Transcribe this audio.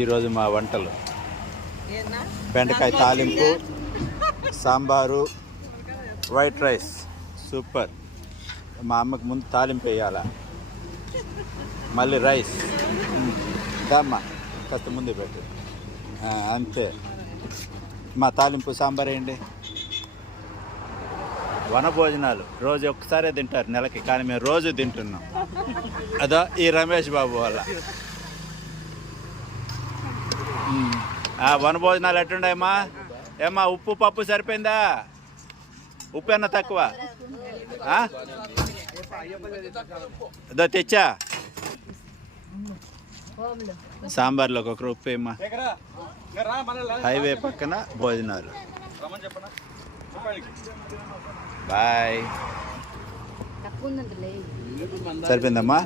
ఈరోజు మా వంటలు బెండకాయ తాలింపు, సాంబారు, వైట్ రైస్. సూపర్. మా అమ్మకి ముందు తాలింపు వేయాలా, మళ్ళీ రైస్. దమ్మా కాస్త ముందు పెట్టు. అంతే. మా తాలింపు సాంబార్ వేయండి. వనభోజనాలు రోజు ఒక్కసారే తింటారు నెలకి, కానీ మేము రోజు తింటున్నాం. అదో ఈ రమేష్ బాబు వల్ల. వనభోజనాలు ఎట్టుండేమ్మా? ఏమ్మా ఉప్పు పప్పు సరిపోయిందా? ఉప్పు అన్న తక్కువ? అదో తెచ్చా. సాంబార్లో ఒక ఉప్పు ఏమ్మా. హైవే పక్కన భోజనాలు. బాయ్. సరిపోయిందమ్మా?